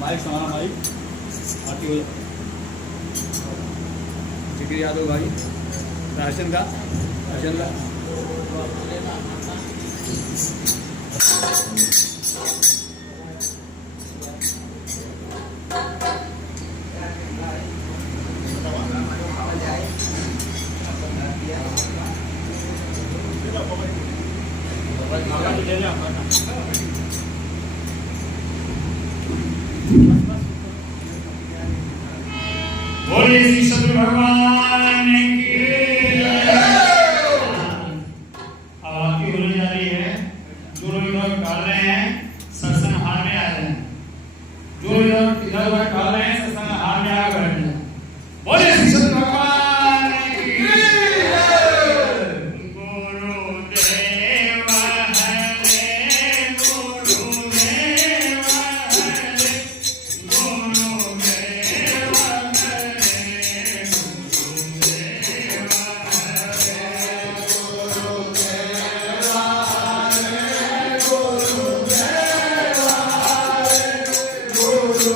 Mic समाना mic आती हो जिक्र यादव भाई राशन का बोले श्री सद्गुरु भगवान की आवाज़ होने जा रही है। जो लोग इधर टहल रहे हैं सत्संग हाल में आ जाए। जो लोग इधर उधर टहल रहे हैं सत्संग हाल में आ गए। बोले श्री सद्गुरु भगवान की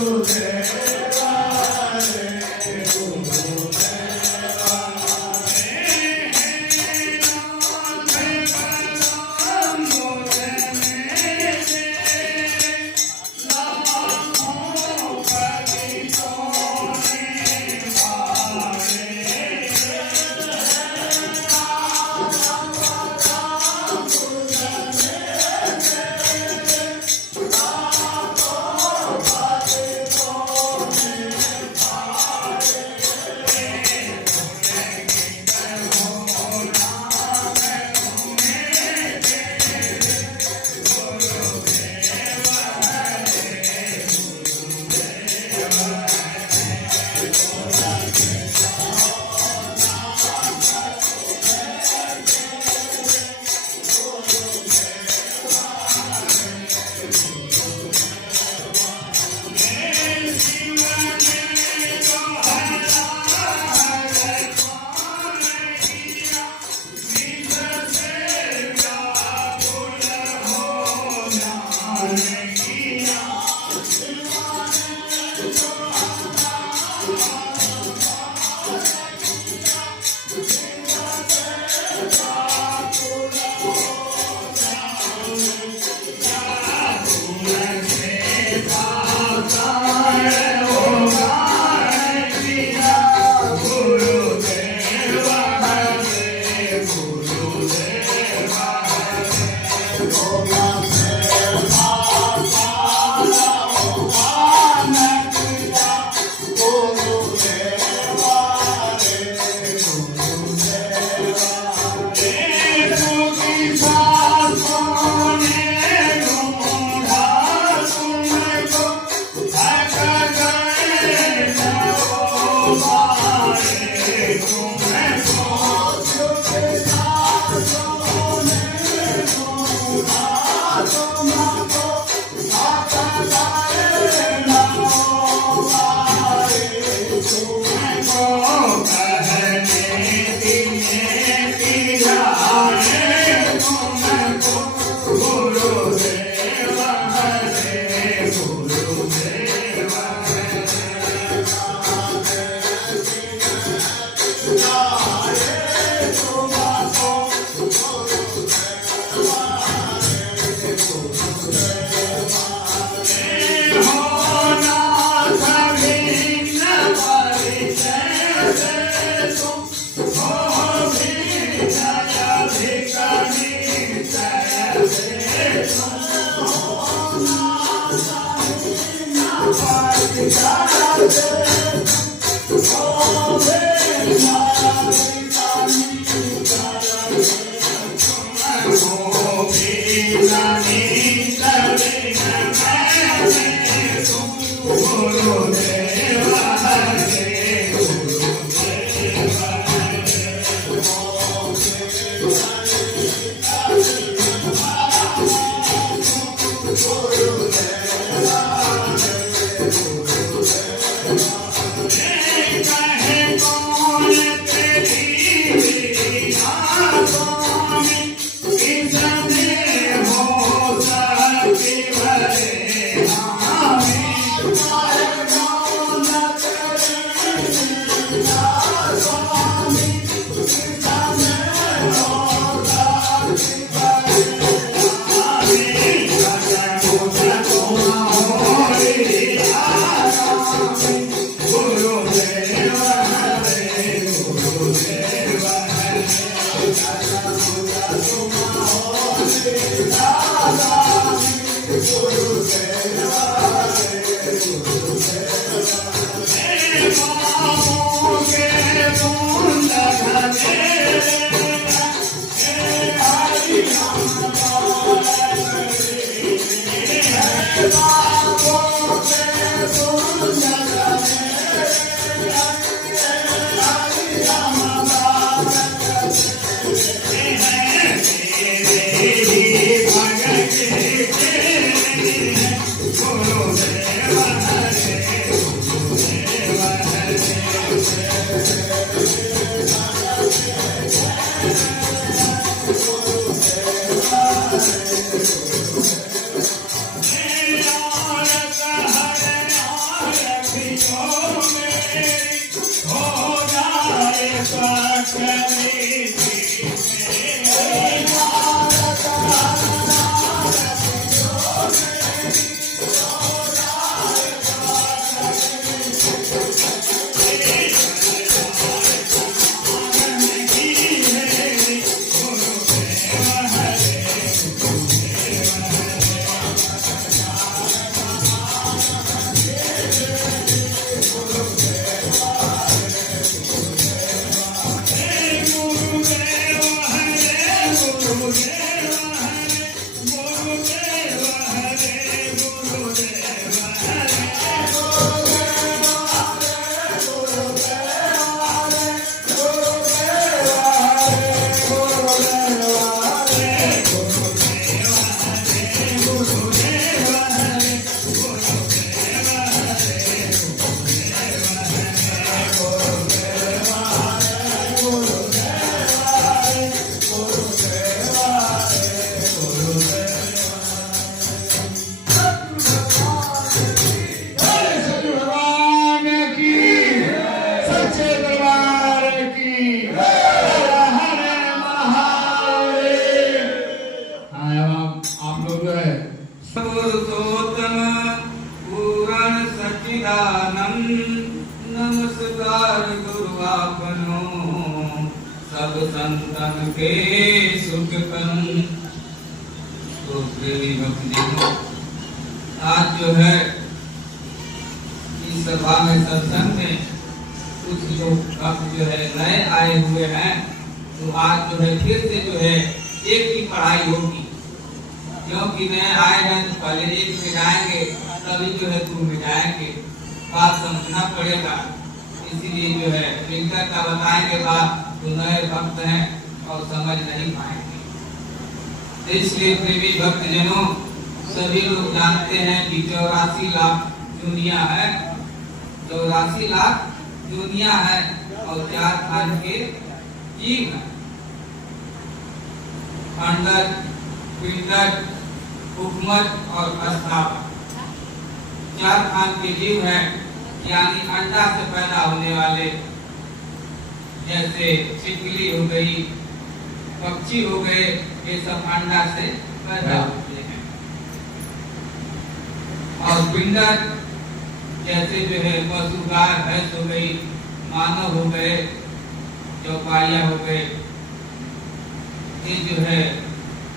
गुरुदेव हरे गुरुदेव हरे पुरुषोत्तम पूरण सच्चिदानंद नमस्कार गुरु आपनो सब संतन के सुख कन। तो प्रेमी भक्तजनों, आज जो है इस सभा में सत्संग में कुछ लोग भक्त जो है नए आए हुए हैं, तो आज जो है फिर से जो है एक की पढ़ाई होगी, क्योंकि नए आए हैं तो पहले एक में जाएंगे तभी जो है दो में जाएंगे, बात समझना पड़ेगा। इसीलिए जो है मिलकर का बताएंगे बात, तो नए भक्त हैं और समझ नहीं पाएंगे। इसलिए प्रेमी भक्तजनों, सभी लोग जानते हैं कि 84 लाख दुनिया है, 84 लाख दुनिया है और 4 खान के जीव है, अंडर, पिंडर, उपमत और स्थावर। 4 खान के जीव हैं, यानी अंडा से पैदा होने वाले, जैसे छिपकली हो गई, पक्षी हो गए, ये सब अंडा से पैदा होते हैं। और पिंडर जैसे जो है पशु, गाय, भैंस हो गई, मानव हो गए, चौपाइया हो गए, ये जो है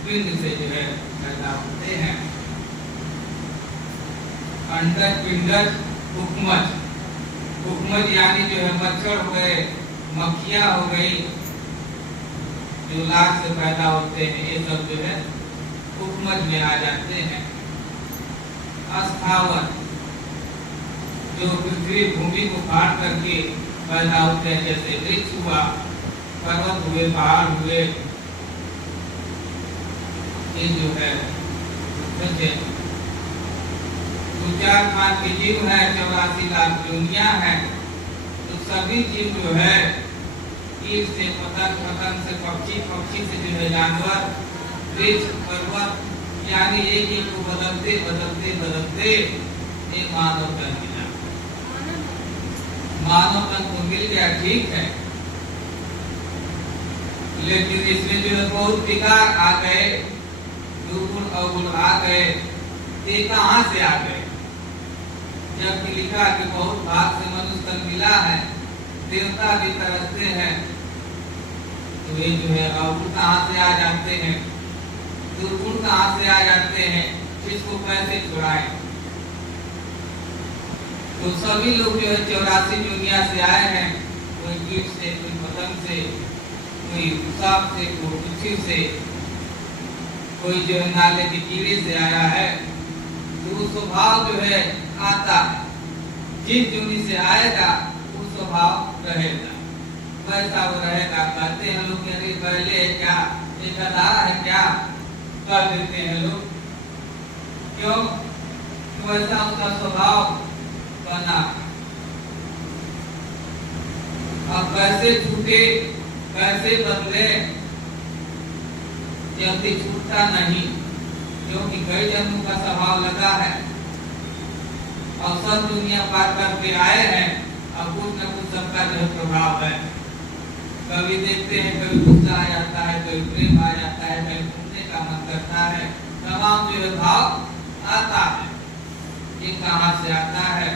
पिंड से जो है पैदा होते हैं। अंडर, पिंडर, उपमच, उपमच यानी जो है मच्छर हो गए, मक्खियां हो गई, जो लाख से पैदा होते हैं, ये सब जो है उपमच में आ जाते हैं। स्थावर जो पृथ्वी भूमि को काट करके पैदा होते हैं, जैसे वृक्ष हुआ, पर्वत हुए, पहाड़ हुए, ये जो है बचे। तो 4 खान के जीव है, 84 लाख दुनिया है, तो सभी जीव जो है कीट से पतंग, पतंग से पक्षी, पक्षी से जो है जानवर, वृक्ष, पर्वत, यानी एक एक को बदलते बदलते बदलते एक मानव तन मिला। मानव तन को मिल गया, ठीक है, लेकिन इसमें जो है बहुत विकार आ गए, दुर्गुण अवगुण आ गए। ये कहाँ से आ गए? जबकि लिखा कि बहुत भाग से मनुष्य तन मिला है, देवता भी तरसते हैं, तो ये जो है अवगुण कहाँ से आ जाते हैं, दुर्गुण कहाँ से आ जाते हैं, इसको कैसे छुड़ाएं? तो सभी लोग जो है 84 दुनिया से आए हैं, कोई कीट से, कोई पतंग से, कोई सांप से, कोई पक्षी से, कोई जो है नाले के कीड़े से आया है। तो स्वभाव जो है आता है, जिस दुनिया से आएगा वो स्वभाव रहेगा, वैसा वो रहेगा। कहते हैं लोग अरे पहले है क्या, एक अदा है क्या, कर देते हैं लोग। क्यों? तो वैसा उसका स्वभाव बना। अब कैसे छूटे, कैसे बदले, जल्दी छूटता नहीं, क्योंकि कई जन्मों का स्वभाव लगा है और सब दुनिया पार करके आए हैं। अब कुछ न कुछ सबका जो प्रभाव है, कभी देखते हैं कभी गुस्सा आ जाता है, कभी प्रेम आ जाता है, कभी घूमने का मन करता है, तमाम जो है भाव आता है। ये कहाँ से आता है?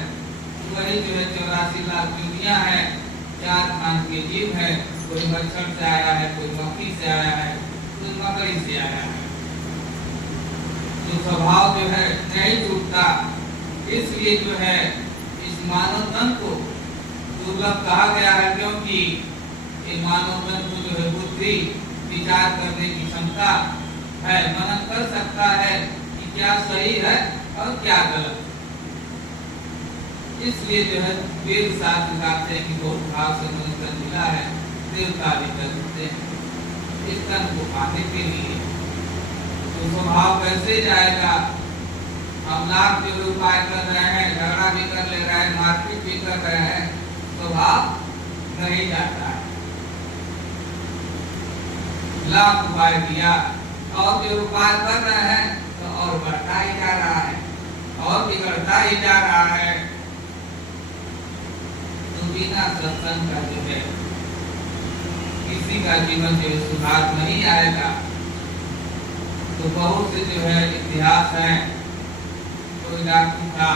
वही जो है 84 लाख दुनिया है, 4 खान के जीव है, कोई मच्छर से आया है, कोई मक्खी से आया है, कोई मकड़ी से आया है। तो स्वभाव जो है नहीं टूटता, इसलिए जो है इस मानव तन को दुर्लभ कहा गया है, क्योंकि ये मानव तन को जो है बुद्धि विचार करने की क्षमता है, मनन कर सकता है कि क्या सही है और क्या गलत। इसलिए जो है वेद शास्त्र कहते हैं कि बहुत भाव से मनुष्य मिला है, देवता भी करते हैं इस तन को पाने के लिए। तो स्वभाव कैसे जाएगा? हम लाख जो उपाय कर रहे हैं, झगड़ा भी कर ले रहे हैं, मारपीट भी कर रहे हैं, स्वभाव नहीं जाता है। लाख उपाय किया और जो उपाय कर रहे हैं तो और बढ़ता ही जा रहा है और बिगड़ता ही जा रहा है। तो बिना सत्संग का जो है किसी का जीवन जो सुधार नहीं आएगा। तो बहुत से जो है इतिहास है, कोई डाकू था,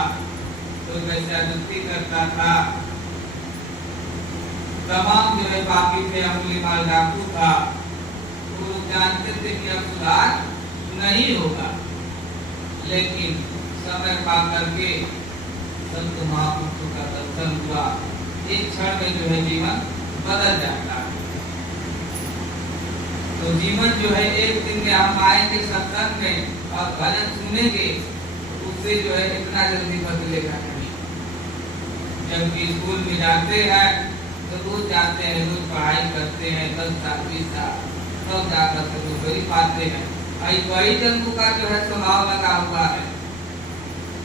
कोई वैश्यावृत्ति करता था, तमाम जो है पापी थे, अंगुलीमाल डाकू था। तो लोग जानते थे कि अब सुधार नहीं होगा, लेकिन समय पा करके संत महापुरुषों का दर्शन हुआ, एक क्षण में जो है जीवन बदल जाता है। तो जीवन जो है एक दिन में हम आएंगे सत्संग में और भजन सुनेंगे, उससे जो है इतना जल्दी बदलेगा नहीं। जबकि स्कूल में जाते हैं तो रोज जाते हैं, रोज पढ़ाई करते हैं, 10 साल 20 साल, तब जाकर के नौकरी पाते हैं। कई जन्मों का जो है स्वभाव लगा हुआ है,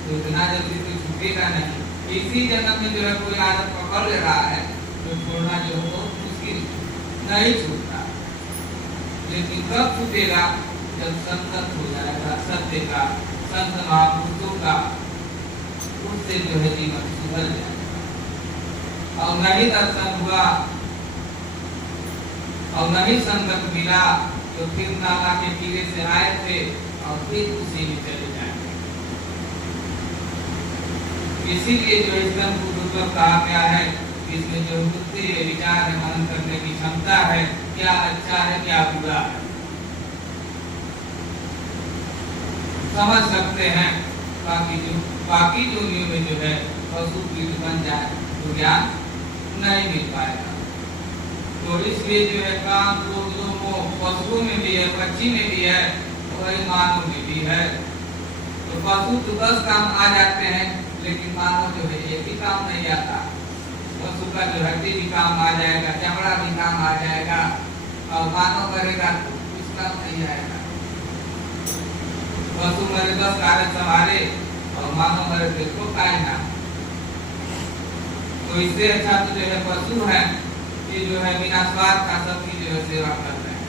तो इतना जल्दी तो छूटेगा नहीं। इसी जन्म में जो है कोई आदत पकड़ ले रहा है तो छोड़ना जो है बहुत मुश्किल, नहीं छूटता। लेकिन कब छूटेगा? जब संतत हो जाएगा सत्य का, संत महापुरुषों का, उससे जो है जीवन सुधर जाएगा। और नहीं दर्शन हुआ और नहीं संगत मिला तो फिर नाला के किले से आए थे और फिर उसी में चले जाएंगे। इसीलिए जो इस धर्म को दुर्लभ कहा गया है, इसमें जो बुद्धि है, विचार है, मनन करने की क्षमता है, क्या अच्छा है क्या बुरा है, समझ सकते हैं। बाकी दुनिया में जो है पशु की बन जाए तो ज्ञान नहीं मिल पाएगा। तो इसलिए जो है काम क्रोध लोभ पशुओं में भी है, पक्षी में भी है, वही मानव में भी है। तो पशु तो 10 काम आ जाते हैं, लेकिन मानव जो है एक ही काम नहीं आता। पशु का जो हड्डी भी काम आ जाएगा, चमड़ा भी काम आ जाएगा, और मानव करेगा तो कुछ काम नहीं आएगा। पशु मेरे 10 कार्य संभाले और मानव मेरे देश को कायना। तो इससे अच्छा तो जो है पशु है, ये जो है बिना स्वार्थ का सबकी जो है सेवा कर रहे हैं।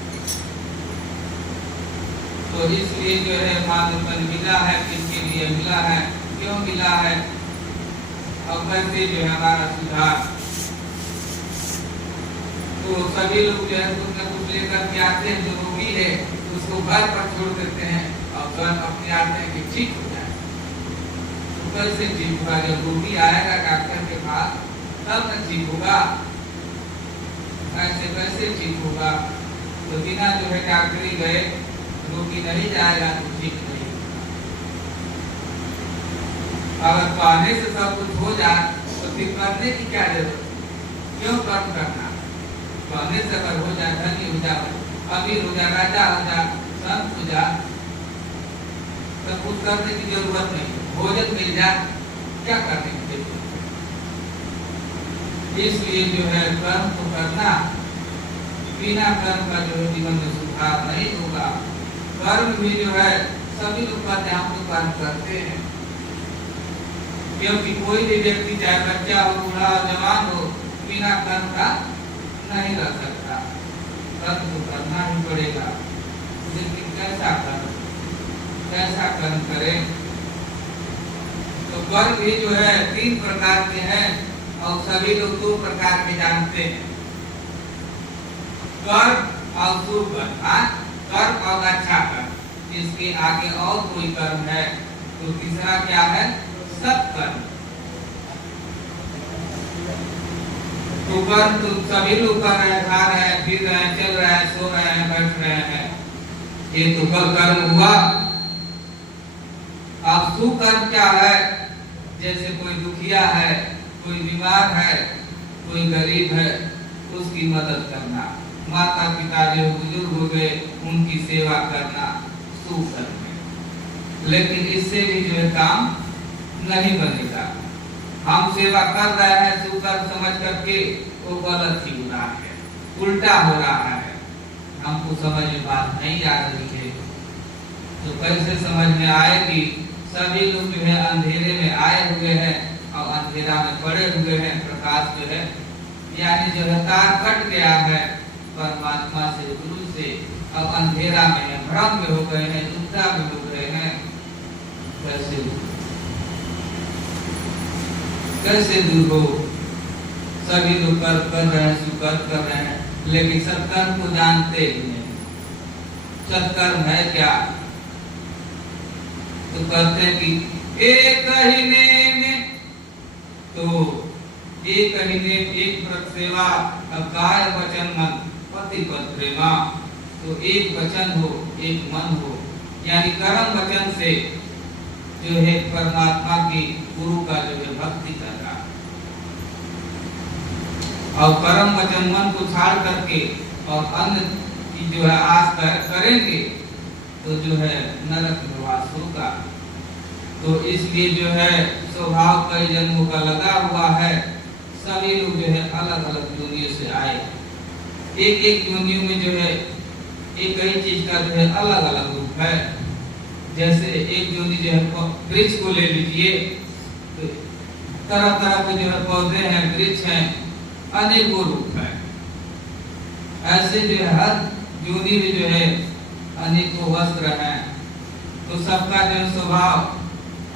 तो इसलिए जो है मानव मिला है, किसके लिए मिला है, क्यों मिला है, और कैसे जो है हमारा सुधार। तो सभी लोग जो है कुछ न कुछ लेकर के आते हैं, जो रोगी है उसको घर पर छोड़ देते हैं और स्वयं अपने आते हैं कि ठीक हो जाए। तो कैसे ठीक होगा? जब रोगी आएगा डॉक्टर के पास तब न ठीक होगा। कैसे कैसे ठीक होगा? तो बिना जो है डॉक्टरी गए रोगी नहीं जाएगा तो ठीक नहीं होगा। अगर पाने से सब कुछ हो जाए तो फिर करने की क्या जरूरत? क्यों कर्म करना? पाने से अगर हो जाए, धनी हो जाए, अमीर हो जाए, राजा हो जाए, संत हो जाए, तो कुछ करने की जरूरत नहीं। भोजन मिल जाए, क्या करने की जरूरत? इसलिए जो है कर्म तो करना, बिना कर्म का जो है जीवन में सुधार नहीं होगा। कर्म भी जो है सभी लोग कहते हैं हम तो कर्म करते हैं, क्योंकि कोई भी व्यक्ति चाहे बच्चा हो, बूढ़ा हो, जवान हो, बिना कर्म का नहीं रह सकता। कर्म तो करना ही पड़ेगा, लेकिन कैसा कर्म करें? तो कर्म भी जो है 3 प्रकार के हैं और सभी लोग 2 प्रकार के जानते हैं, कर्म और शुभ कर्म, कर्म और अच्छा कर्म। इसके आगे और कोई कर्म है तो तीसरा क्या है? सत्कर्म। तो कर्म तो सभी लोग कर रहे हैं, खा रहे हैं, पी रहे हैं, चल रहे हैं, सो रहे हैं, बैठ रहे हैं, ये तो कर्म हुआ। अब सुकर्म क्या है? जैसे कोई दुखिया है, कोई बीमार है, कोई गरीब है, उसकी मदद करना, माता पिता जो बुजुर्ग हो गए उनकी सेवा करना सुकर्म है। लेकिन इससे भी जो है काम नहीं बनेगा। हम सेवा कर रहे हैं सुकर्म समझ करके, वो गलत ही हो रहा है, उल्टा हो रहा है। हमको समझ में बात नहीं आ रही है, तो कैसे समझ में आएगी? सभी लोग जो है अंधेरे में आए हुए हैं और अंधेरा में पड़े हुए हैं। प्रकाश जो है यानी जो है तार कट गया है परमात्मा से, गुरु से, और अंधेरा में है, भ्रम में हो गए हैं, दुविधा में हो गए हैं। कैसे दूर हो? सभी लोग कर्म कर रहे हैं, सुकर्म कर रहे हैं, लेकिन सत्कर्म को जानते ही नहीं। सत्कर्म है क्या? तो कहते हैं कि एक ही नेम, तो एक ही नेम, एक व्रत सेवा, काय वचन मन पति पद प्रेमा। तो एक वचन हो, एक मन हो, यानी कर्म वचन से जो है परमात्मा की, गुरु का जो है भक्ति करना, और कर्म वचन मन को छाड़ करके और अन्य की जो है आस करेंगे तो जो है नरक में वास होगा। तो इसलिए जो है स्वभाव कई जन्मों का लगा हुआ है। सभी लोग जो है अलग अलग योनियों से आए, एक एक योनियों में जो है एक ही चीज का जो है अलग अलग रूप है। जैसे एक योनि जो है वृक्ष को ले लीजिए, तो तरह तरह के जो है पौधे हैं, वृक्ष हैं, अनेकों रूप है। ऐसे जो है हर योनि में जो है अनेकों वस्त्र हैं। तो सबका जो स्वभाव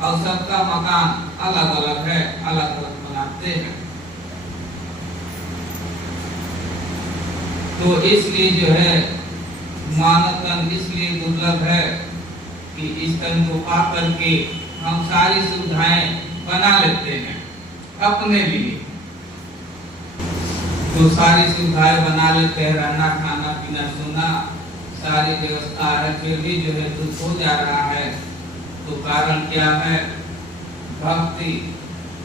और सबका मकान अलग अलग है, अलग अलग बनाते हैं। तो इसलिए जो है मानव तन इसलिए दुर्लभ है कि इस तन को पा करके हम सारी सुविधाएं बना लेते हैं अपने लिए। तो सारी सुविधाएं बना लेते हैं, रहना, खाना, पीना, सोना, सारी व्यवस्था है, फिर भी जो है दुख हो जा रहा है। तो कारण क्या है? भक्ति।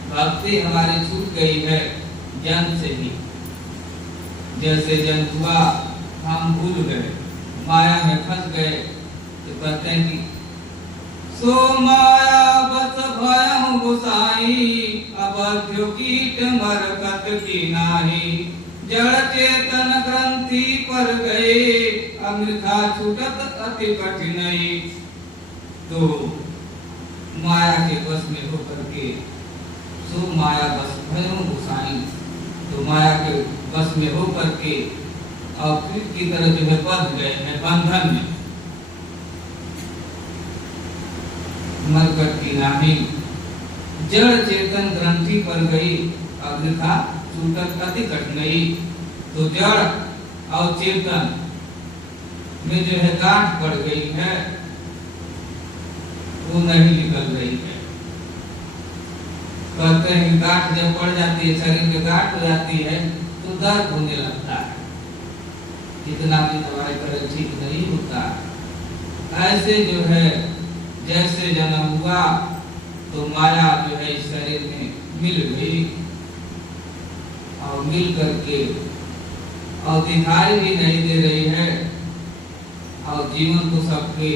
भक्ति हमारी छूट गई है जन्म से ही। जैसे जन्म हुआ हम भूल गए, माया में फंस गए, तो कहते हैं कि सो माया बस भयहु गोसाई, अबध्यो कीट मरकत की नाही, जड़ चेतन ग्रंथि पर गए, अमृता छूटत अति कठिनाई। तो माया के बस में होकर के, सो माया बस भयहु गोसाई, तो माया के बस में होकर के और कीट की तरह जो है बंध गए हैं बंधन में। मरकट की नाही, जड़ चेतन ग्रंथि पर गई, अग्निथा छूटत अति कठिनाई। तो जड़ और चेतन में जो है गांठ पड़ गई है, वो नहीं निकल रही है। कहते हैं कि गांठ जब पड़ जाती है, शरीर में गांठ हो जाती है तो दर्द होने लगता है, इतना भी दवाई करे ठीक नहीं होता। ऐसे जो है जैसे जन्म हुआ तो माया जो है इस शरीर में मिल गई, और मिल करके और दिखाई भी नहीं दे रही है, और जीवन को सबके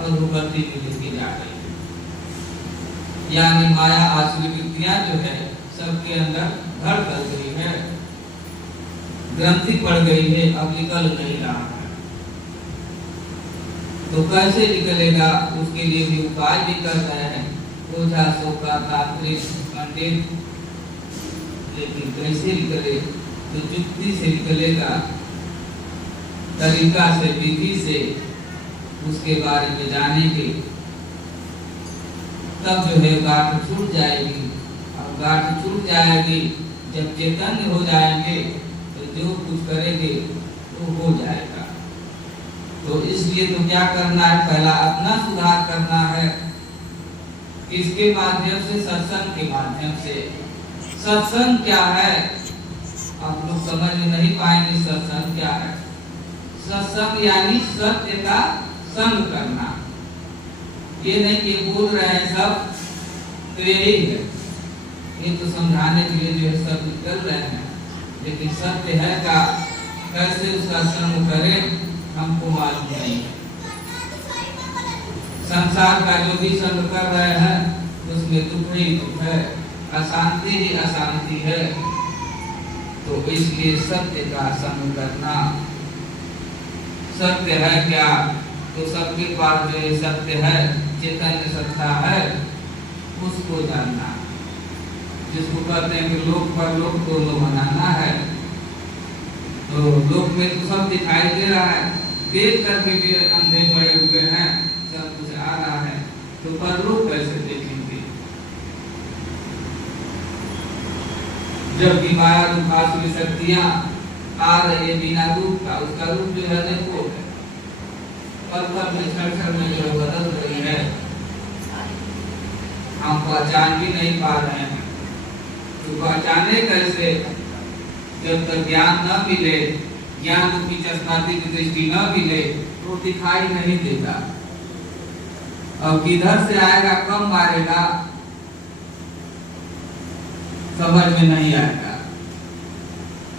अधोगति में लेके जा रही है। यानी माया आसुरी वृत्तियां जो है सबके अंदर घर कर गई है, ग्रंथि पड़ गई है, अब निकल नहीं रहा है। तो कैसे निकलेगा? उसके लिए भी उपाय भी कर रहे हैं, ओझा, सोका, तांत्रिक के, लेकिन कैसे निकले? तो युक्ति से निकलेगा, तरीका से, विधि से उसके बारे में जानेंगे, तब जो है गांठ छूट जाएगी। और गांठ छूट जाएगी, जब चैतन्य हो जाएंगे तो जो कुछ करेंगे तो हो जाएगा। तो इसलिए तो क्या करना है? पहला अपना सुधार करना है। किसके माध्यम से? सत्संग के माध्यम से। सत्संग क्या है? आप लोग समझ नहीं पाएंगे सत्संग क्या है। सत्संग यानी सत्य का संग करना। ये नहीं कि बोल रहे हैं सब तो यही है, ये तो समझाने के लिए जो है सब निकल रहे हैं, लेकिन सत्य है का कैसे उसका संग करें हमको मालूम नहीं है। संसार का जो भी संग कर रहे हैं उसमें दुख ही दुख है, अशांति ही अशांति है। तो इसलिए सत्य का संग करना। सत्य है क्या? तो सबके पास जो ये सत्य है, चैतन्य सत्ता है, उसको जानना। जिसको कहते हैं कि लोक पर लोक दोनों बनाना है। तो लोक में तो सब दिखाई दे रहा है, देख करके भी अंधे पड़े हुए हैं, सब कुछ आ रहा है, तो परलोक कैसे देखेंगे? जबकि माया रूपासुरी शक्तियां आ रही है बिना रूप का, उसका रूप जो है देखो पल में क्षण में जो बदल रही है, हम पहचान भी नहीं पा रहे हैं। तो पहचाने कैसे? जब तक ज्ञान न मिले, ज्ञान की चश्माती की दृष्टि न मिले तो दिखाई नहीं देगा। अब किधर से आएगा, कब मारेगा, समझ में नहीं आएगा।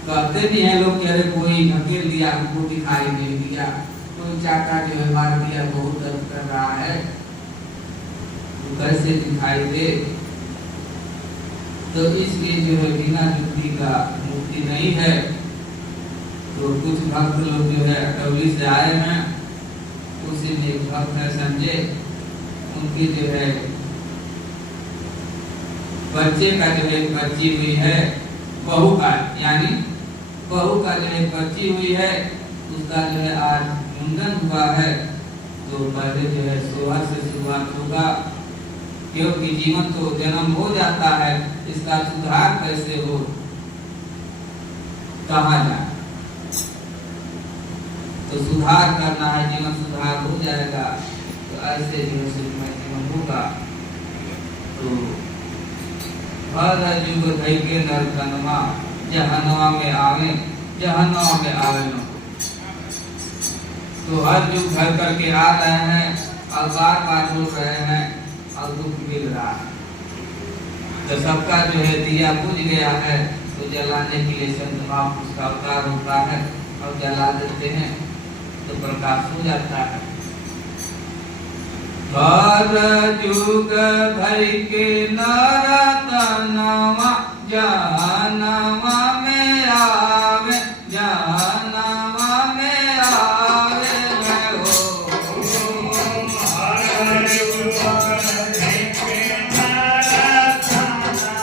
कहते भी हैं लोग, कह रहे कोई ढकेल दिया, हमको दिखाई नहीं दिया, कोई चाका जो है मार दिया, बहुत दर्द कर रहा है, तो कैसे दिखाई दे? तो इसलिए जो है बिना युक्ति का मुक्ति नहीं है। तो कुछ भक्त लोग जो है अटौली से आए हैं, उसी में एक भक्त है संजय, उनकी जो है बच्चे का जो है बच्ची हुई है, बहू का, यानी बहू का जो है बच्ची हुई है, उसका जो है आज मुंडन हुआ है। तो पहले जो है सोहर से शुरुआत होगा, क्योंकि जीवन तो जन्म हो जाता है, इसका सुधार कैसे हो, कहाँ जाए? तो सुधार करना है, जीवन सुधार हो जाएगा। तो ऐसे जो है जीवन होगा। तो हर युग धई के नरकनवा, जहनवा में आवे, जहनवा में आवे न। तो हर युग घर करके आ रहे हैं और बार बार बोल रहे हैं और दुख मिल रहा है। तो सबका जो है दिया बुझ गया है, तो जलाने के लिए संत महापुरुष का अवतार होता है और जला देते हैं, तो प्रकाश हो जाता है। हर युग धर के नरतनवा, जानवा में आवे, जानवा में आवे हो। हर युग धर के नरतनवा,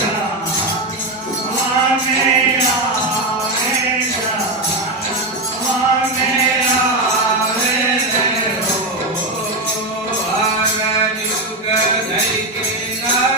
जानवा में आवे, जानवा में आवे हो। हर युग धर के नर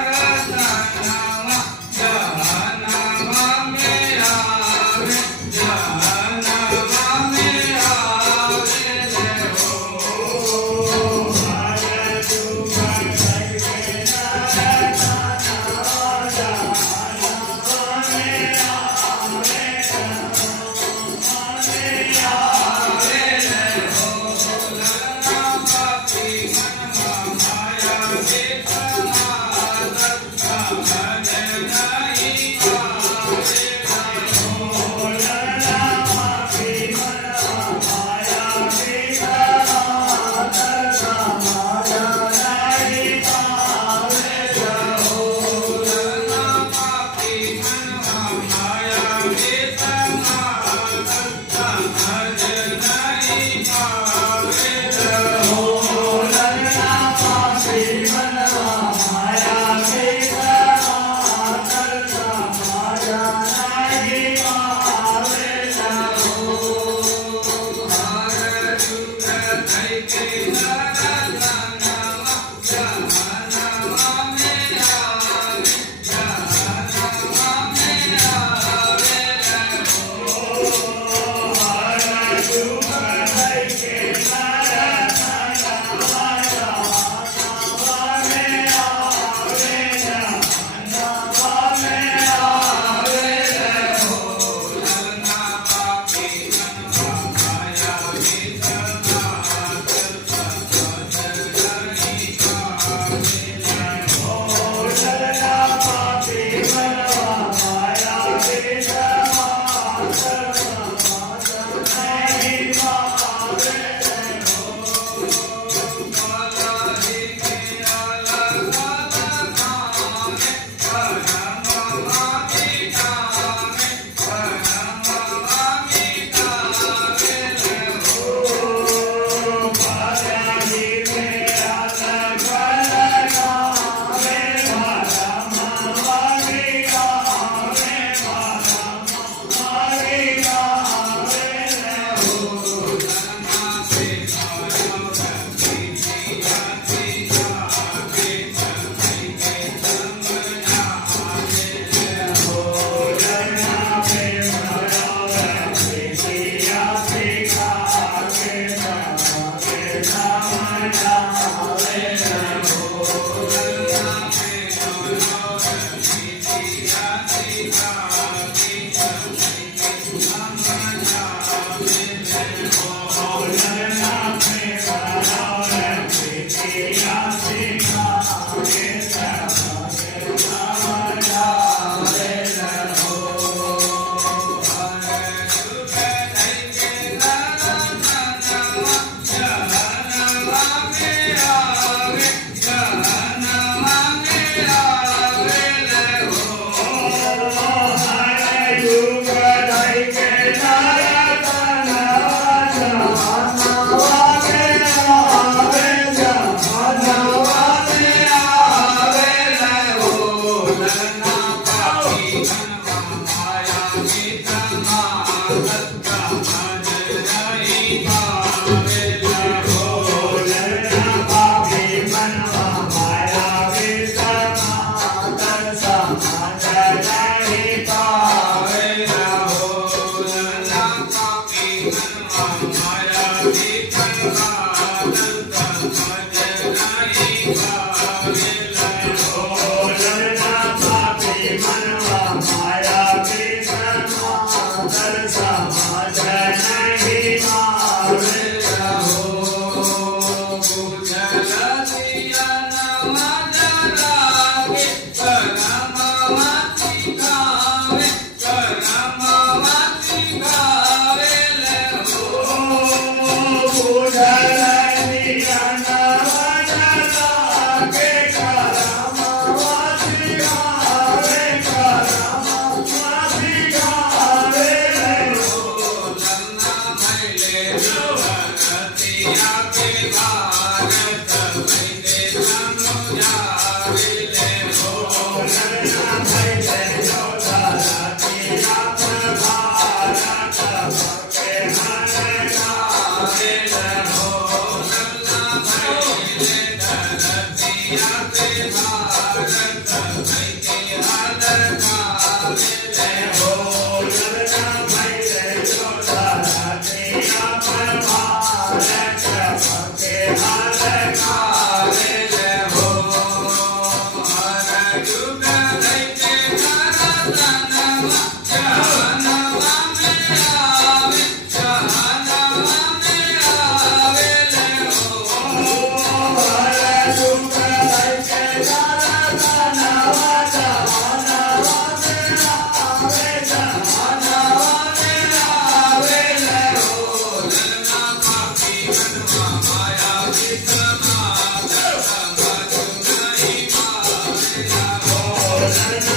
Hare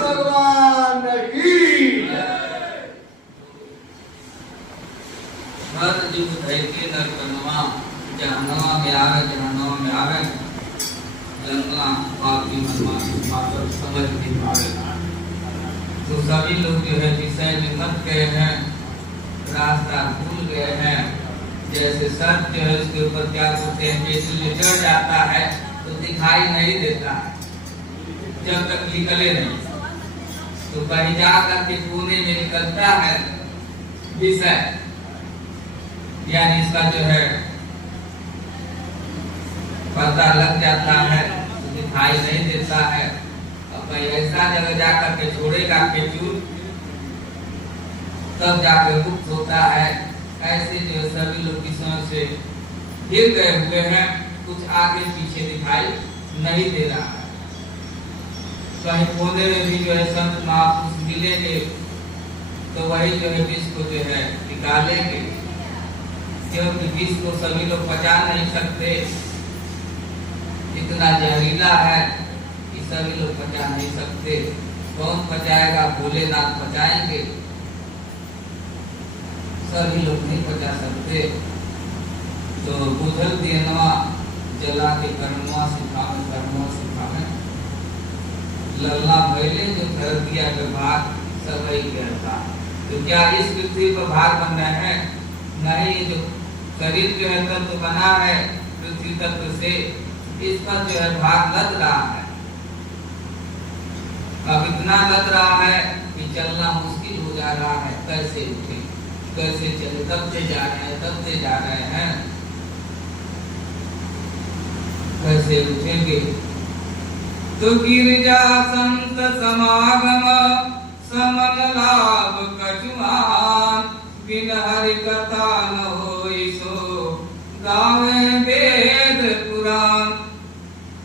भगवान की हर जुग धैर्य नर कनवा जहनवा में आवे जहनवा में आवे जंगला पापी मनवा मात्र समझ नहीं पावे। तो सभी लोग जो है विषय में मत गए हैं, रास्ता भूल गए हैं। जैसे सर्प जो है उसके ऊपर क्या बोलते हैं, जैसे चढ़ जाता है तो दिखाई नहीं देता है जब तक निकले नहीं, तो कहीं जाकर के कोने में निकलता है विषय, यानी इसका जो है पता लग जाता है, तो दिखाई नहीं देता है। और कहीं ऐसा जगह जाकर के छोड़ेगा खेचूर, तब जाकर मुक्त होता है। ऐसे जो सभी लोग किस्मों से गिर गए हुए हैं, कुछ आगे पीछे दिखाई नहीं दे रहा है। कहीं कोने में भी जो है संत महापुरुष मिलेंगे तो वही जो है विष को जो है निकालेंगे, क्योंकि विष को सभी लोग पचा नहीं सकते, इतना जहरीला है कि सभी लोग पचा नहीं सकते। कौन पचाएगा? भोलेनाथ पचाएंगे, सभी लोग नहीं पचा सकते। तो बुझल देनवा जला के कर्मवा सिखावे, कर्मवा सिखावे लल्ला भैले जो कर दिया जो भाग सब वही कहता। तो क्या इस पृथ्वी पर भाग बन रहे हैं? नहीं, जो शरीर जो है तत्व बना है पृथ्वी तत्व से, इस पर जो है भाग लग रहा है। अब इतना लग रहा है कि चलना मुश्किल हो जा रहा है। कैसे उठे, कैसे चले, तब से जा रहे हैं, तब से जा रहे हैं, कैसे उठेंगे? तो गिरजा संत समागम समन लाभ कछुआन, बिन हरि कथा न होई सो गावे वेद पुराण।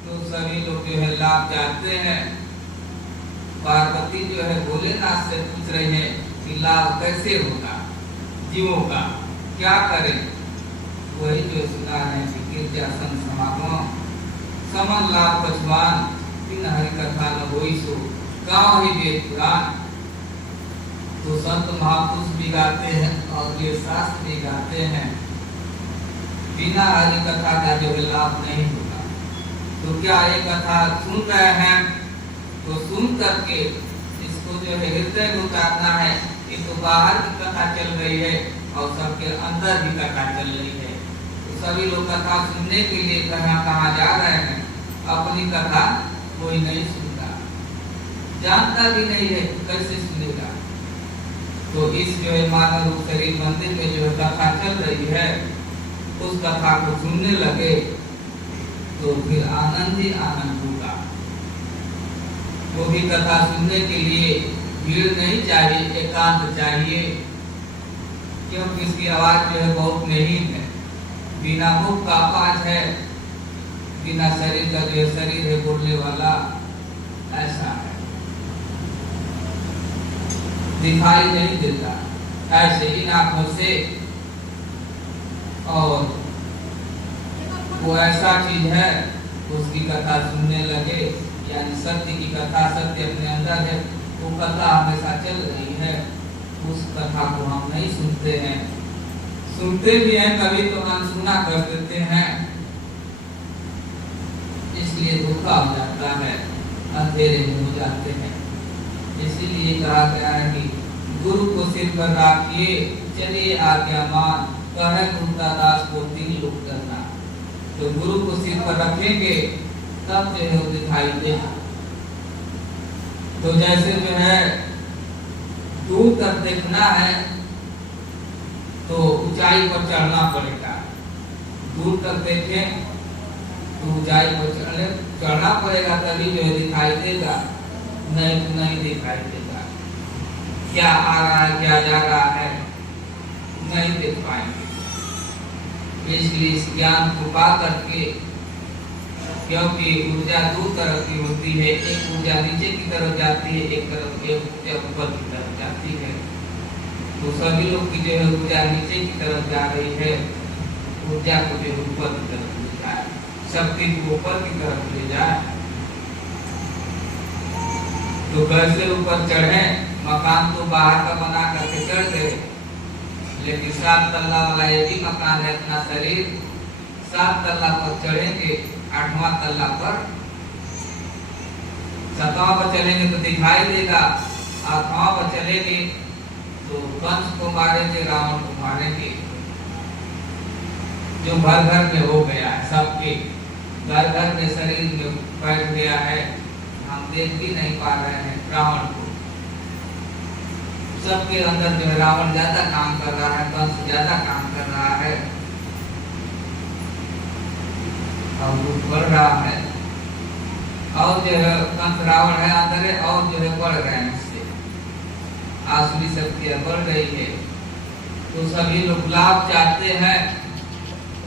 तो सभी लोग जो है लाभ चाहते हैं। पार्वती जो है भोलेनाथ से पूछ रहे हैं कि लाभ कैसे होगा जीवों का, क्या करें? वही जो सुना है कि गिरजा संत समागम समन लाभ कछुआन, बिन हरि कथा न होई सो गाँव ही वेद पुराण। तो संत महापुरुष भी गाते हैं और ये शास्त्र भी गाते हैं, बिना हरि कथा का जो लाभ नहीं होगा। तो क्या ये कथा सुन रहे हैं? तो सुन करके इसको जो है हृदय में उतारना है। ये तो बाहर की कथा चल रही है और सबके अंदर भी कथा चल रही है। तो सभी लोग कथा सुनने के लिए कहाँ कहाँ जा रहे हैं, अपनी कथा कोई नहीं सुनता, जानता भी नहीं है, कैसे सुनेगा? तो इस जो है मानव रूप शरीर मंदिर में जो कथा चल रही है, उस कथा को सुनने लगे तो फिर आनंद ही आनंद होगा। वो भी कथा सुनने के लिए भीड़ नहीं चाहिए, एकांत चाहिए, क्योंकि इसकी आवाज जो है बहुत महीन है, बिना मुख का आवाज है, बिना शरीर का जो शरीर है बोलने वाला, ऐसा है, दिखाई नहीं देता। ऐसे इन आंखों से, और वो ऐसा चीज है उसकी कथा सुनने लगे, यानी सत्य की कथा, सत्य अपने अंदर है, वो कथा हमेशा चल रही है, उस कथा को हम नहीं सुनते हैं। सुनते भी हैं कभी तो अनसुना कर देते हैं, इसलिए धोखा हो जाता है, अंधेरे में हो जाते हैं। इसीलिए कहा गया है कि गुरु को सिर पर रखिए, चलिए आज्ञा मान, कहे दास को 3 लोग करना। तो गुरु को सिर पर रखेंगे तब जो है वो दिखाई देगा। तो जैसे जो है दूर तक देखना है तो ऊंचाई पर चढ़ना पड़ेगा, दूर तक देखें तो ऊंचाई पर चढ़ना पड़ेगा, तभी जो है दिखाई देगा, नहीं तो नहीं दिखाई देगा। क्या आ रहा है, क्या जा रहा है, नहीं देख पाएंगे। इसलिए इस ज्ञान को पा करके, क्योंकि ऊर्जा 2 तरह की होती है, एक ऊर्जा नीचे की तरफ जाती है, एक ऊर्जा ऊपर की तरफ जाती है। तो सभी लोग की जो है ऊर्जा नीचे की तरफ जा रही है, ऊर्जा को जो है ऊपर की तरफ ले जाए, शक्ति को ऊपर की तरफ ले जाए। तो कैसे ऊपर चढ़े? मकान तो बाहर का बना करके चढ़ गए, लेकिन 7 तल्ला वाला यदि मकान है, अपना शरीर 7 तल्ला पर चढ़ेंगे, 8वां तल्ला पर 7वां पर चलेंगे तो दिखाई देगा, 8वां पर चलेंगे तो कंस को मारेंगे, रावण को मारेंगे, जो घर घर में हो गया है, सबके घर घर में शरीर में बैठ गया है, हम देख भी नहीं पा रहे हैं रावण को। सबके अंदर जो है रावण ज्यादा काम कर रहा है, कंस ज्यादा काम कर रहा है, और वो बढ़ रहा है, और जो है कंस रावण है अंदर है, और जो है बढ़ रहे हैं, इससे आसुरी शक्तियां बढ़ रही है। तो सभी लोग लाभ चाहते हैं।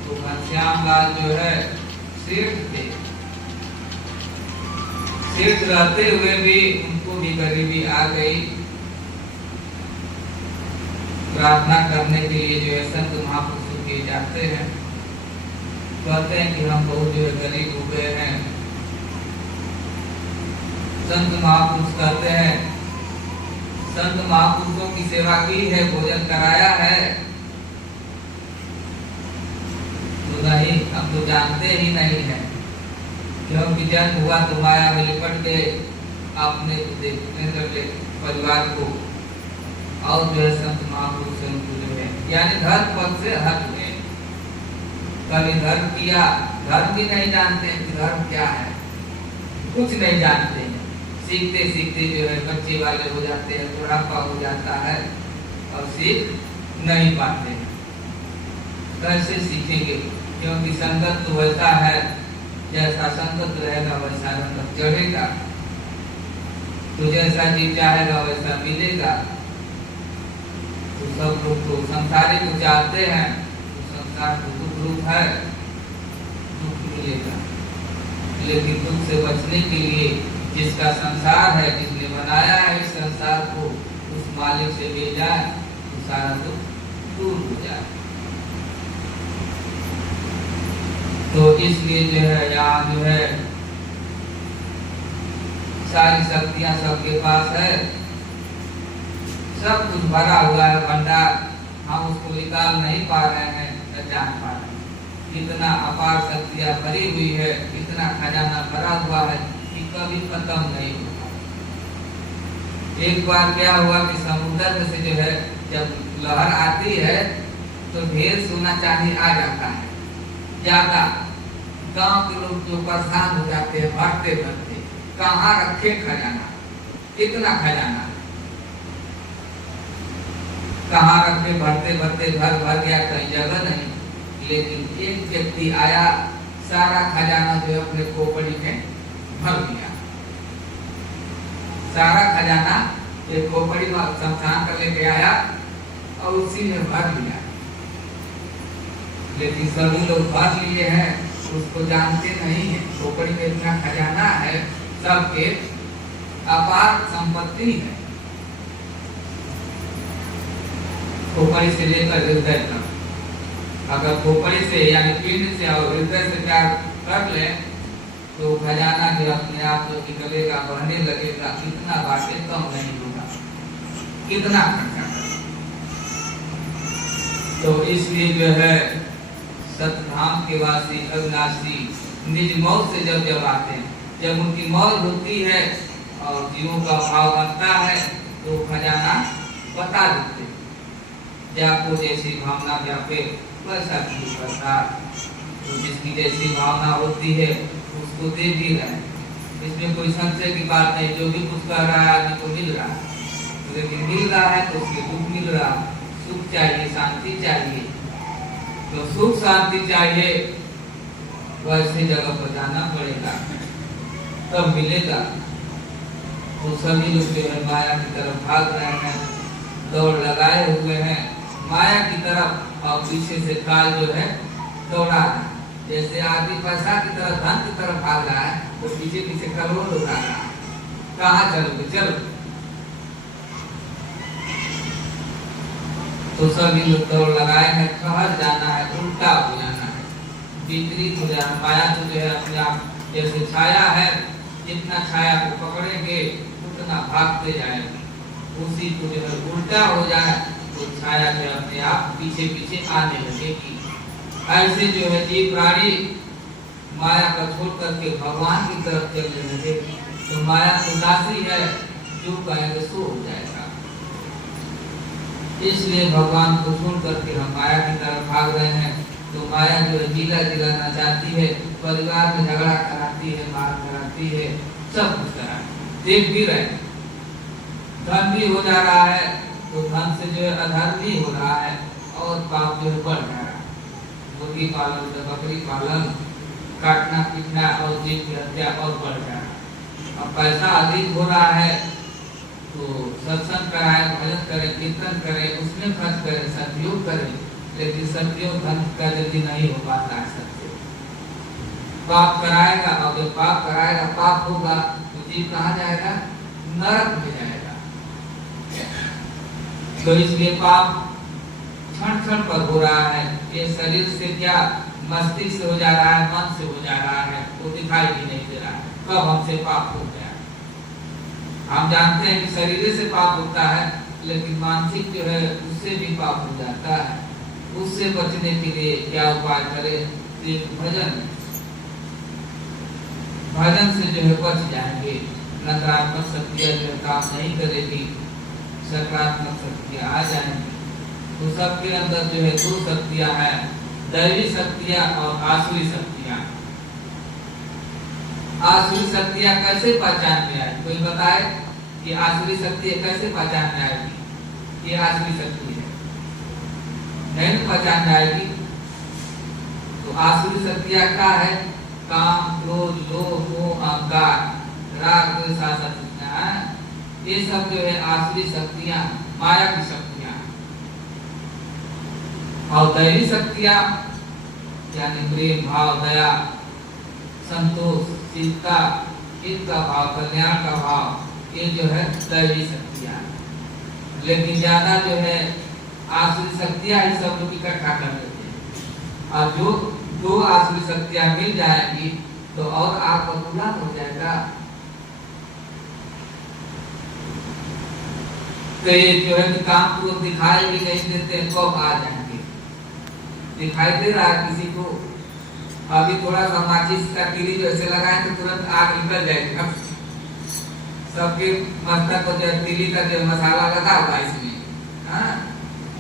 तो घनश्याम लाल जो है सेठ थे, सेठ रहते हुए भी उनको भी गरीबी आ गई। प्रार्थना करने के लिए जो है संत महापुरुषों के जाते हैं, कहते हैं कि हम बहुत जो है गरीब हो गए हैं। संत महापुरुष कहते हैं, संत महापुरुषों की सेवा की है, भोजन कराया है? तो नहीं, हम तो जानते ही नहीं है, क्योंकि जन्म हुआ तो माया में लिपट गए, अपने को देखने कर ले परिवार को, और जो है संत महापुरुष उनको जो है यानी धर्म पद से हट गए। कभी धर्म किया, धर्म भी नहीं जानते हैं कि धर्म क्या है, कुछ नहीं जानते हैं। सीखते सीखते जो है बच्चे वाले हो जाते हैं, बुढ़ापा हो जाता है और सीख नहीं पाते। कैसे सीखेंगे? क्योंकि संगत तो वैसा है, जैसा संगत रहेगा वैसा रंगत चढ़ेगा, तो जैसा जीव चाहेगा वैसा मिलेगा। तो सब लोग तो संसारी को चाहते हैं, तो संसार तो दुख रूप है, दुख मिलेगा। लेकिन दुख से बचने के लिए जिसका संसार है, जिसने बनाया है इस संसार को, उस मालिक से मिल जाए तो सारा दुख दूर हो जाए। तो इसलिए जो है यहाँ जो है सारी शक्तियां सबके पास है, सब कुछ भरा हुआ है भंडार, हम उसको निकाल नहीं पा रहे हैं, न जान पा रहे हैं। इतना अपार शक्तियां भरी हुई है, इतना खजाना भरा हुआ है कि कभी खत्म नहीं होगा। एक बार क्या हुआ कि समुद्र में से जो है जब लहर आती है तो ढेर सोना चांदी आ जाता है ज्यादा। गांव के लोग जो परेशान हो जाते हैं, भरते भरते कहाँ रखे खजाना, इतना खजाना कहाँ रखे, भरते भरते घर भर गया, कहीं जगह नहीं। लेकिन एक व्यक्ति आया, सारा खजाना जो है अपने खोपड़ी में भर दिया, सारा खजाना एक खोपड़ी में शमशान कर लेके आया और उसी में भर लिया। लेकिन सभी लोग भर लिए हैं, उसको जानते नहीं है खोपड़ी में इतना खजाना है, सबके अपार संपत्ति है। खोपड़ी से लेकर हृदय तक, अगर खोपड़ी से यानी पिंड से और हृदय से प्यार कर ले तो खजाना जो अपने आप जो निकलेगा, बढ़ने लगेगा। कितना बातें कम नहीं होगा, कितना खर्चा करेगा। तो इसलिए जो है सतधाम के वासी अविनाशी निज मौत से जब आते हैं, जब उनकी मौत होती है और जीवों का भाव बनता है तो खजाना बता देते हैं। जाको जैसी भावना व्यापे वैसा भी करता, तो जिसकी जैसी भावना होती है उसको दे भी रहे। इसमें कोई संशय की बात नहीं, जो भी कुछ कर रहा है आदमी को मिल रहा है, लेकिन मिल रहा है तो उसके दुख मिल रहा, सुख चाहिए, शांति चाहिए। तो सुख शांति चाहिए, वैसे जगह पर जाना पड़ेगा तब मिलेगा। तो सभी लोग जो है माया की तरफ भाग रहे हैं, दौड़ लगाए हुए हैं माया की तरफ, और पीछे से काल जो है दौड़ा रहा है। जैसे आदमी पैसा की तरफ, धन की तरफ भाग रहा है, तो पीछे पीछे करोड़ उठा रहा है। कहाँ चलोगे? चलो। तो सभी लोग दौड़ लगाए हैं, ठहर जाना है, उल्टा हो जाना है, विपरीत हो जाना। माया तो जो है अपने आप जैसे छाया है, जितना छाया को पकड़ेंगे उतना भागते जाएंगे, उसी को जो है उल्टा हो जाए तो छाया जो अपने आप पीछे पीछे आने लगेगी। ऐसे जो है जीव प्राणी माया का छोड़ करके भगवान की तरफ चलने लगे तो माया तो दासी है, जो कहेंगे सो हो जाएगा। इसलिए भगवान को छोड़ करके हम माया की तरफ भाग रहे हैं। तो माया जो है जिला जिलाना चाहती है, परिवार में झगड़ा कराती है, मार कराती है, सब कुछ करा देख भी रहे। धन भी हो जा रहा है तो धन से जो है अधर्म भी हो रहा है और पाप जो है बढ़ जा रहा है। मुर्गी पालन, बकरी पालन, काटना पीटना और जीव की हत्या और बढ़ जा रहा है। अब पैसा अधिक हो रहा है तो सत्संग कराए, भजन करें, कीर्तन करें, उसमें खर्च करें, सदयोग करें, लेकिन सदयोग धन का यदि नहीं हो पाता है सत्य पाप कराएगा, और जब पाप कराएगा पाप होगा तो जीव कहाँ जाएगा? नरक में जाएगा। तो इसलिए पाप क्षण क्षण पर हो रहा है। ये शरीर से क्या मस्तिष्क से हो जा रहा है, मन से हो जा रहा है, वो दिखाई भी नहीं दे रहा है कब हमसे पाप हो गया। हम जानते हैं कि शरीर से पाप होता है, लेकिन मानसिक जो है उससे भी पाप हो जाता है। उससे बचने के लिए क्या उपाय करें? भजन, भजन से जो है बच जाएंगे। नकारात्मक शक्तियां जो काम नहीं करेगी, सकारात्मक शक्तियां आ जाएंगी। तो सबके अंदर जो है दो शक्तियां हैं, दैवी शक्तियां और आसुरी शक्तियां। आसुरी शक्तियां कैसे पहचान में आए? कोई बताए कि आसुरी शक्ति कैसे पहचान में आएगी? ये आसुरी शक्ति है, नहीं पहचान में आएगी। तो आसुरी शक्तियां क्या है? काम, क्रोध, लोभ, मोह, अहंकार, राग, द्वेष, आशा, ये सब जो है आसुरी शक्तियां, माया की शक्तियां। और दैवी शक्तियां यानी प्रेम भाव, दया, संतोष, शीलता, इनका भाव, कल्याण का भाव, ये जो है दैवी शक्तियां। लेकिन ज्यादा जो है आसुरी शक्तियां ही सब लोग इकट्ठा कर देते हैं। और जो दो आसुरी शक्तियां मिल जाएंगी तो और आपका खुला हो जाएगा। तो ये जो है काम को दिखाई भी नहीं देते, कब आ जाएंगे? दिखाई दे रहा है किसी को? अभी थोड़ा सा माचिस का तीली जैसे लगाए तो तुरंत आग निकल जाएगी। सबके मस्तक को जो तीली का जो मसाला लगा हुआ है इसमें, हाँ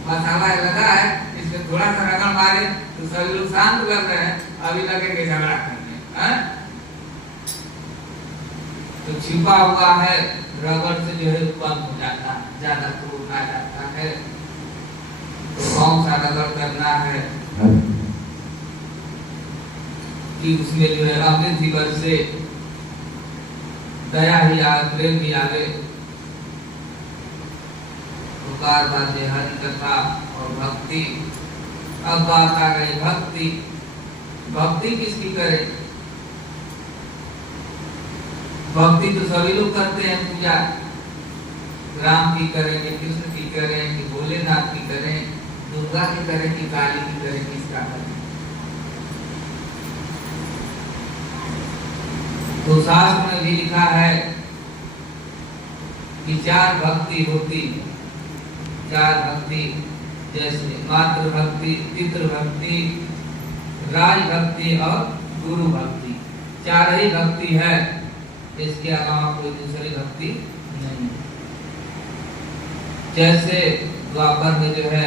मसाला लगा है, इसमें थोड़ा सा रगड़ मारे तो सभी लोग शांत लग रहे हैं, अभी लगेंगे झगड़ा करने। हाँ तो छिपा हुआ है रगड़ से जो है उत्पन्न हो जाता है, ज्यादा क्रोध आ जाता है। तो कौन सा रगड़ करना है कि उसमें जो है अमृत ही बरसे, दया ही आए, प्रेम भी आवे। तो बार बार जो हरि कथा और भक्ति। अब बात आ गई भक्ति। भक्ति किसकी करे? भक्ति तो सभी लोग करते हैं पूजा, राम की करेंगे, कृष्ण की करें कि भोलेनाथ की करें, दुर्गा की करें कि काली की करें, किसका करें? तो शास्त्र में भी लिखा है कि चार भक्ति होती है। चार भक्ति जैसे मातृ भक्ति, पितृ भक्ति, राज भक्ति और गुरु भक्ति। चार ही भक्ति है, इसके अलावा कोई दूसरी भक्ति नहीं। जैसे द्वापर में जो है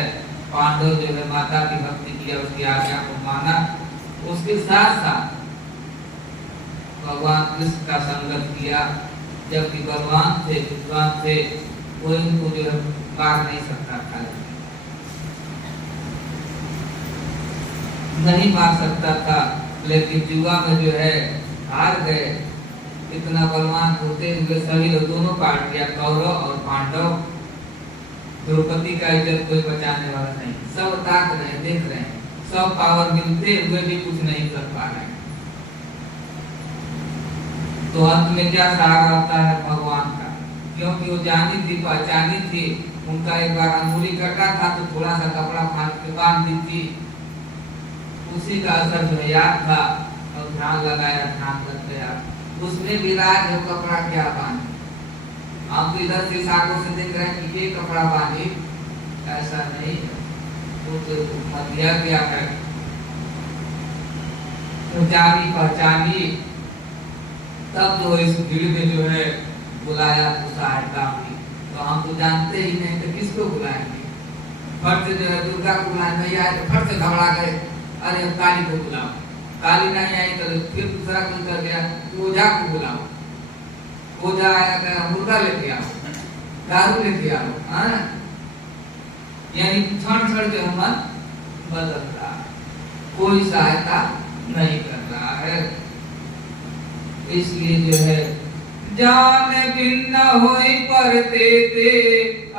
पांडव जो है माता की भक्ति किया, उसकी आज्ञा को माना, उसके साथ साथ भगवान कृष्ण का संगत किया। जबकि भगवान थे, विद्वान थे, कोई उनको जो है मार नहीं सकता था, नहीं मार सकता था। लेकिन जुआ में जो है हार गए। इतना बलवान होते हुए सभी लोग, दोनों पार्टियां, कौरव और पांडव, द्रौपदी का इज्जत कोई बचाने वाला नहीं। सब ताक रहे, देख रहे हैं, सब पावर मिलते हुए भी कुछ नहीं कर पा रहे। तो अंत में क्या सहारा होता है? भगवान का। क्योंकि वो जानी थी, पहचानी थी, उनका एक बार अंगुली कटा था तो थोड़ा सा कपड़ा फाड़ के बांध दी थी, उसी का असर जो याद था और ध्यान लगाया, ध्यान लग गया। उसमें भी राज है कपड़ा क्या बांधे। आप तो इधर से आंखों से देख रहे हैं कि ये कपड़ा बांधे, ऐसा नहीं है, वो तो मध्य क्या है। तो जानी पहचानी, तब जो इस भीड़ में जो है बुलाया तो सहायता हुई। तो हम तो जानते ही नहीं तो किसको बुलाएंगे। फट से जो है दुर्गा को बुलाए नहीं आए तो फट से घबरा गए, अरे हम काली को बुलाओ। काली नहीं आई तो फिर दूसरा कोई कर गया, ओझा को बुलाओ। ओझा आया तो मुर्गा लेके आओ, दारू लेके आओ। हाँ, यानी क्षण क्षण के मन बदल रहा, कोई सहायता नहीं कर रहा है। इसलिए जो है जान भिन्न होई परते ते,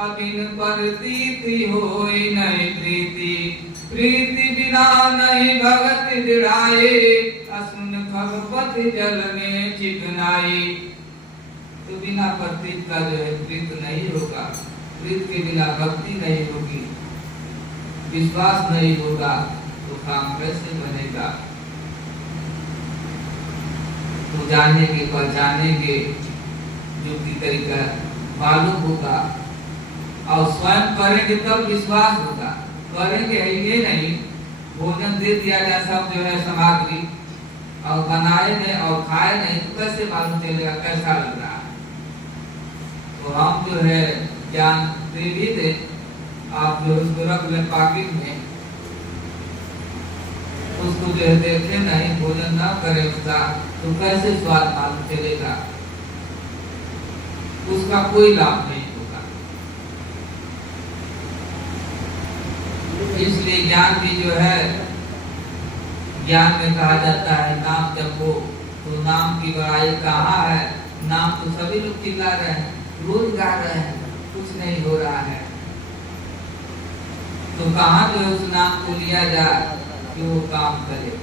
अबिन परतीति होई नहीं प्रीति। प्रीति बिना नहीं भगत दृढ़ाए, असुन खगपत जल में चिकनाई। तो बिना प्रतीत का जो है प्रीत नहीं होगा, प्रीत के बिना भक्ति नहीं होगी, विश्वास नहीं होगा, तो काम कैसे बनेगा। तो जानेंगे पहचानेंगे, युक्ति तरीका मालूम होगा और स्वयं करेंगे तब विश्वास होगा। करेंगे ये नहीं, भोजन दे दिया जाए सब जो है सामग्री और बनाए नहीं और खाए नहीं तो कैसे मालूम चलेगा कैसा लग रहा है। तो हम जो है ज्ञान दे भी दे, आप जो उसको रख लें पॉकेट में, उसको जो है देखे नहीं, भोजन ना करे उसका, तो कैसे स्वाद मालूम चलेगा, उसका कोई लाभ नहीं होगा। इसलिए ज्ञान भी जो है, ज्ञान में कहा जाता है नाम जपो, तो नाम की बड़ाई कहाँ है। नाम तो सभी लोग चिल्ला रहे हैं, रोज गा रहे हैं, कुछ नहीं हो रहा है। तो कहाँ जो है उस नाम को लिया जाए कि वो काम करे।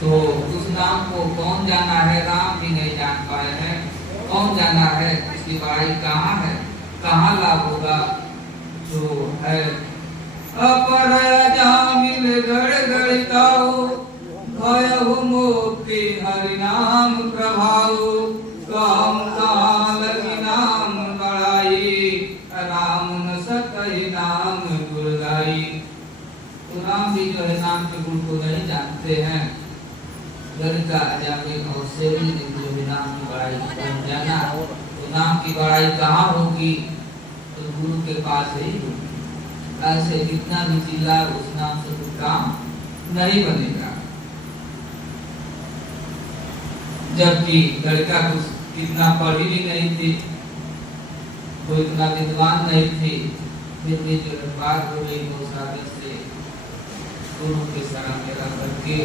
तो उस नाम को कौन जाना है, राम भी नहीं जान पाए हैं। कौन जाना है इसकी बड़ाई कहाँ है, कहाँ लाभ होगा। जो है अपर जामिल गड़ गड़ताओ, भयहु मुक्ति हरि नाम प्रभाव। काम लगी नाम बड़ाई, राम न सकहि नाम गुरदाई। तो राम भी जो है नाम के गुण को नहीं जानते हैं। लड़का जाके और सेवी ने जो भी नाम की बड़ाई जाना, तो नाम की बड़ाई कहाँ होगी, तो गुरु के पास ही होगी। ऐसे कितना भी चिल्ला उस नाम से कोई काम नहीं बनेगा। जबकि लड़का कुछ कितना पढ़ी भी नहीं थी, कोई इतना विद्वान नहीं थी, फिर भी जो बात हो गई वो सागर से गुरु के शरण में रह करके।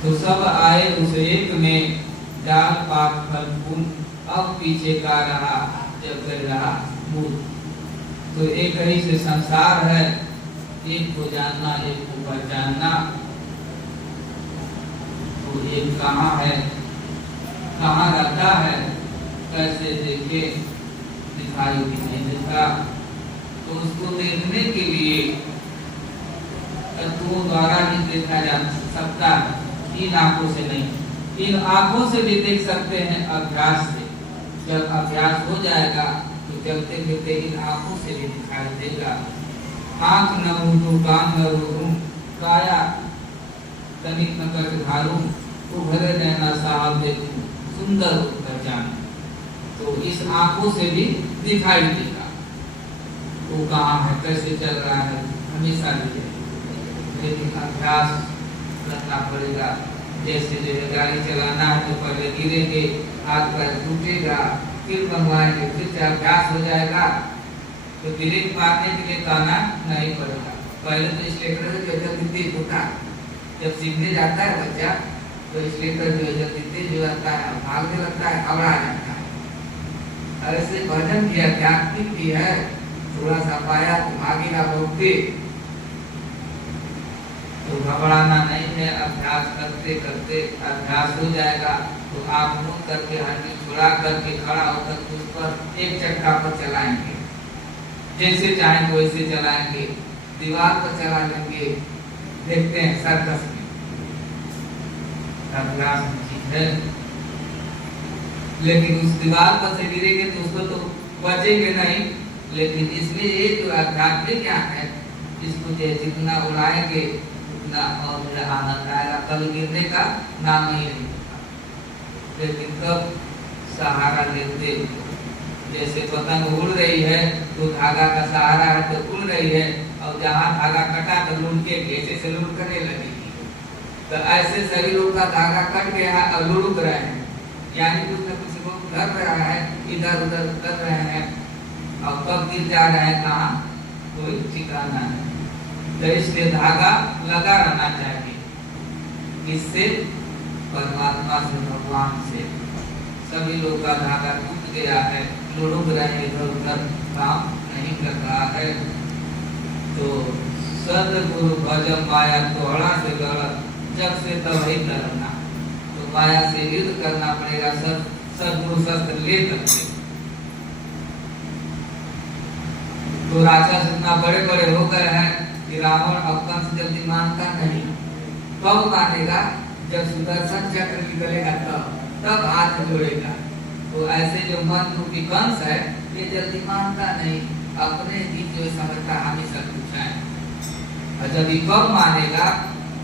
तो सब आए उस एक में, डाल पात फल फूल, अब पीछे का रहा जब कर रहा मूल। तो एक ही से संसार है, एक को जानना एक को पहचानना। तो एक कहाँ है, कहाँ रहता है, कैसे देखे, दिखाई भी नहीं देता। तो उसको देखने के लिए तत्वों द्वारा ही देखा जा सकता है, इन आंखों से नहीं। इन आंखों से भी देख सकते हैं अभ्यास से। जब अभ्यास हो जाएगा तो चलते फिरते इन आंखों से भी दिखाई देगा। आंख न रूठूं, कान न रूठूं, काया तनिक न कर धारूं, उभरे नैना साहब देखूं, सुंदर पहचान। तो इस आंखों से भी दिखाई देगा वो कहाँ है, कैसे चल रहा है, हमेशा दिखेगा। लेकिन अभ्यास करना पड़ेगा। जैसे जो है गाड़ी चलाना है तो पहले गिरेंगे, हाथ पैर टूटेगा, फिर बनवाएंगे, फिर से अभ्यास हो जाएगा तो ब्रेक मारने के लिए कहना नहीं पड़ेगा। पहले तो स्लेटर जो जल्दी तेज होता है, जब सीखने जाता है बच्चा तो स्लेटर जो जल्दी तेज हो जाता है, भागने लगता है, घबरा जाता है। ऐसे भजन की आध्यात्मिक भी है, थोड़ा सा पाया तो भागेगा बहुत तेज। तो घबराना नहीं है, अभ्यास करते करते अभ्यास हो जाएगा। तो आप मुंह करके हड्डी छुड़ा करके खड़ा होकर उस पर एक चक्का पर चलाएंगे, जैसे चाहें वैसे चलाएंगे, दीवार पर चला लेंगे। देखते हैं सर्कस में चीज है, लेकिन उस दीवार पर से गिरेंगे तो उसको तो बचेंगे नहीं। लेकिन इसमें ये जो आध्यात्मिक क्या है, इसको जितना उड़ाएंगे उतना और आनंद आएगा। कभी गिरने का नाम ही नहीं होता। लेकिन कब सहारा लेते, जैसे पतंग उड़ रही है तो धागा का सहारा है तो उड़ रही है, और जहाँ धागा कटा तो लुढ़के घेसे से लुढ़कने लगेगी। तो ऐसे शरीरों का धागा कट गया है और लुढ़क रहे हैं, यानी कुछ न कुछ को कर रहा है, इधर उधर कर रहे हैं, और कब गिर जा रहे हैं कहाँ कोई ठिकाना है। तो इसलिए धागा लगा रहना चाहिए, इससे परमात्मा से, भगवान से। सभी लोग का धागा टूट गया है, लुढ़क रहे हैं, इधर उधर काम नहीं कर रहा है। तो सदगुरु भजन माया तोहड़ा से गढ़, जग से तब ही करना। तो माया से युद्ध करना पड़ेगा, सदगुरु शस्त्र ले करके। तो राक्षस इतना बड़े बड़े हो गए हैं कि रावण अब कंस जल्दी मानता नहीं। कब मानेगा? जब सुदर्शन चक्र निकलेगा तब हाथ जोड़ेगा। तो ऐसे जो मन रूपी कंस है, ये जल्दी मानता नहीं, अपने जीत जो समझता हम ही सब कुछ है। और जब ये कब मानेगा?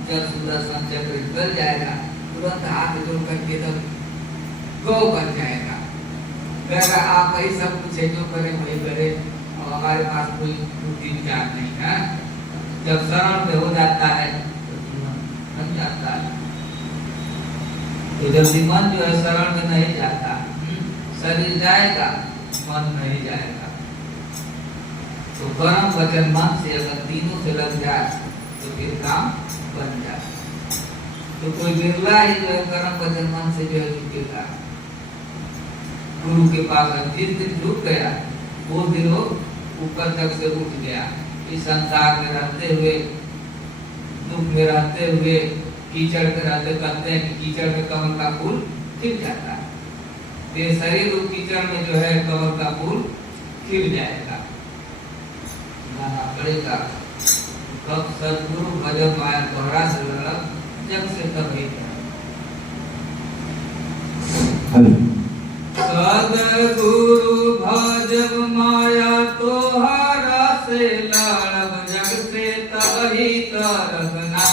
जब सुदर्शन चक्र निकल जाएगा, तुरंत हाथ जोड़ करके तब गौ बन जाएगा। कहेगा आप ही सब कुछ है, जो करे वही करे, और हमारे पास कोई बुद्धि विचार नहीं है। जब शरण में हो जाता है तो बन जाता है। तो जल्दी मन जो है शरण में नहीं जाता, शरीर जाएगा, मन नहीं जाएगा। तो कर्म वचन मन से अगर तीनों से लग जाए तो फिर काम बन जाए। तो कोई बिरला ही जो है कर्म वचन मन से जो है झुकेगा। गुरु के पास जिस दिन झुक गया वो दिन वो ऊपर तक से उठ गया। इस संसार में रहते हुए, दुख में रहते हुए, कीचड़ में रहते, कहते हैं कि कीचड़ में कमल का फूल खिल जाता है। ये शरीर रूप कीचड़ में जो है कमल का फूल खिल जाएगा। गाना पड़ेगा कब सदगुरु भजन माया तोहरा से लड़, जग से तभी सदगुरु भजब माया तोहरा से लड़ब, जग से तभी तरगना।